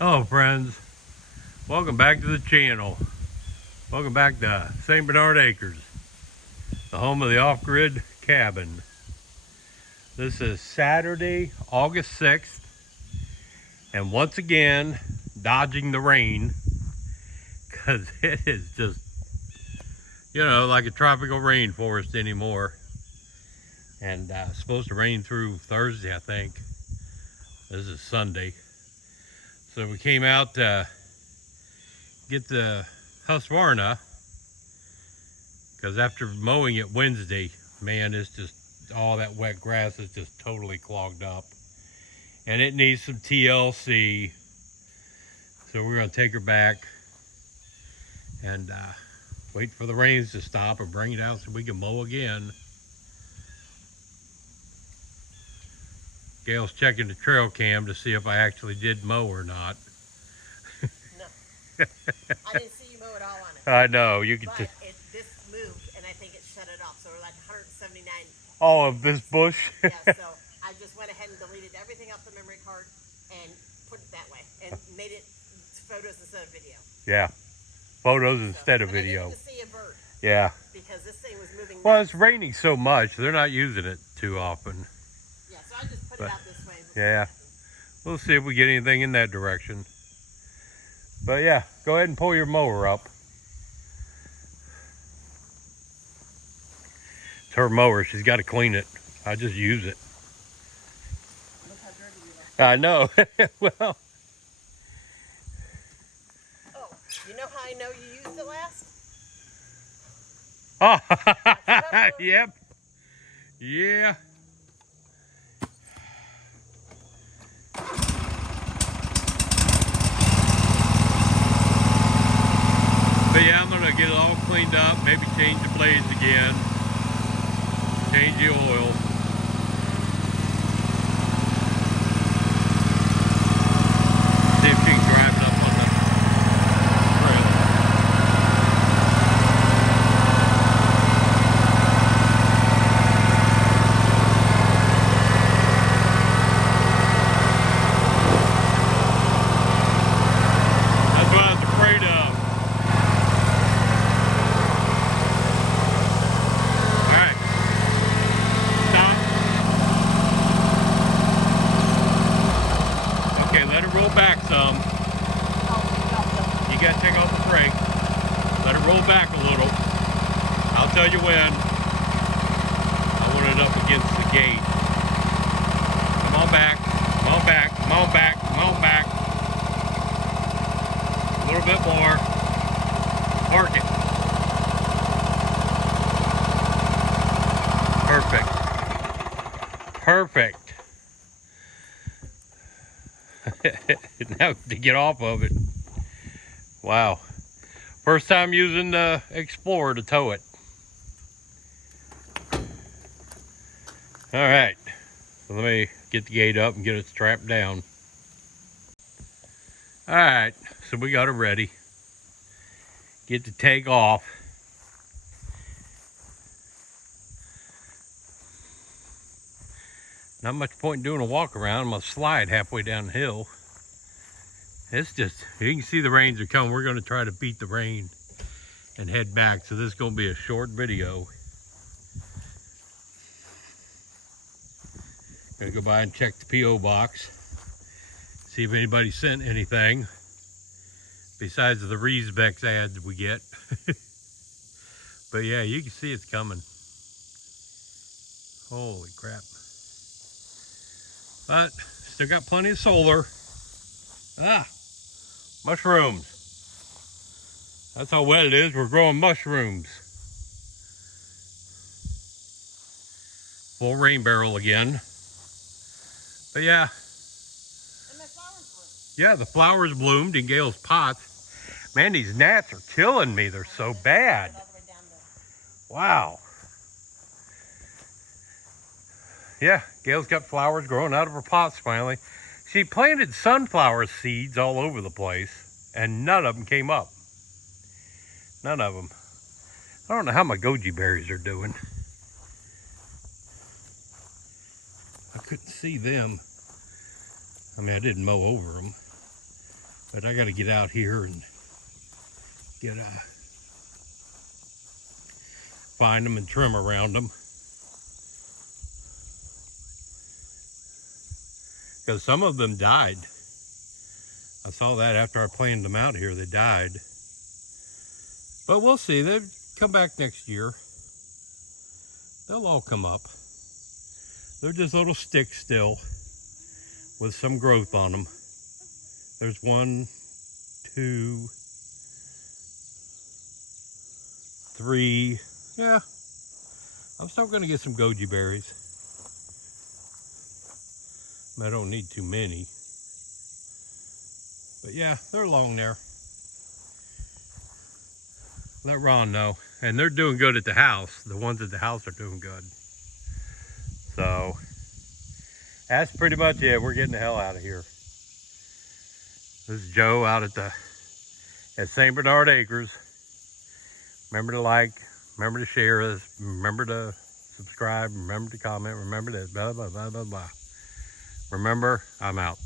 Hello friends, welcome back to the channel. Welcome back to St. Bernard Acres, the home of the off-grid cabin. This is Saturday, August 6th, and once again, dodging the rain, because it is just, like a tropical rainforest anymore. And it's supposed to rain through Thursday, I think. This is Sunday. So we came out to get the Husvarna, because after mowing it Wednesday, man, it's just all that wet grass is just totally clogged up, and it needs some TLC. So we're going to take her back and wait for the rains to stop and bring it out so we can mow again. Gail's checking the trail cam to see if I actually did mow or not. No, I didn't see you mow it all on it. I know, you can. But this moved, and I think it shut it off. So we're like 179. Oh, of this bush. Yeah. So I just went ahead and deleted everything off the memory card and put it that way, and made it photos instead of video. Yeah, photos instead of video. I didn't even see a bird. Yeah. Because this thing was moving. Well, it's raining so much, they're not using it too often. Yeah, so I just put it out this way. Yeah, we'll see if we get anything in that direction. But yeah, go ahead and pull your mower up. It's her mower, she's got to clean it. I just use it. Look how dirty you are. I know. Well. Oh, you know how I know you used it last? Oh, yep. Yeah. But yeah, I'm gonna get it all cleaned up, maybe change the blades again, change the oil. See if she can drive it up on the trail. That's what I was afraid of. Let it roll back some. You gotta take off the brake. Let it roll back a little. I'll tell you when. I want it up against the gate. Come on back. Come on back. Come on back. Come on back. A little bit more. Park it. Perfect. Perfect. Now to get off of it. Wow. First time using the Explorer to tow it. Alright. So let me get the gate up and get it strapped down. Alright. So we got it ready. Get to take off. Not much point in doing a walk around. I'm going to slide halfway down the hill. It's just, you can see the rains are coming. We're going to try to beat the rain and head back. So this is going to be a short video. Going to go by and check the P.O. box. See if anybody sent anything. Besides the Reesbeck's ads we get. But yeah, you can see it's coming. Holy crap. But still got plenty of solar. Mushrooms. That's how wet it is. We're growing mushrooms. Full rain barrel again. But yeah. And my flowers bloomed. Yeah, the flowers bloomed in Gail's pots. Man, these gnats are killing me. They're so bad. Wow. Yeah, Gail's got flowers growing out of her pots finally. She planted sunflower seeds all over the place, and none of them came up. None of them. I don't know how my goji berries are doing. I couldn't see them. I mean, I didn't mow over them. But I got to get out here and get find them and trim around them. Because some of them died. I saw that after I planted them out here, they died. But we'll see, they'll come back next year. They'll all come up. They're just little sticks still with some growth on them. There's 1, 2, 3. Yeah, I'm still gonna get some goji berries. I don't need too many. But yeah, they're along there. Let Ron know. And they're doing good at the house. The ones at the house are doing good. So that's pretty much it. We're getting the hell out of here. This is Joe out at St. Bernard Acres. Remember to like, remember to share this, remember to subscribe, remember to comment, remember that blah blah blah blah blah. Remember, I'm out.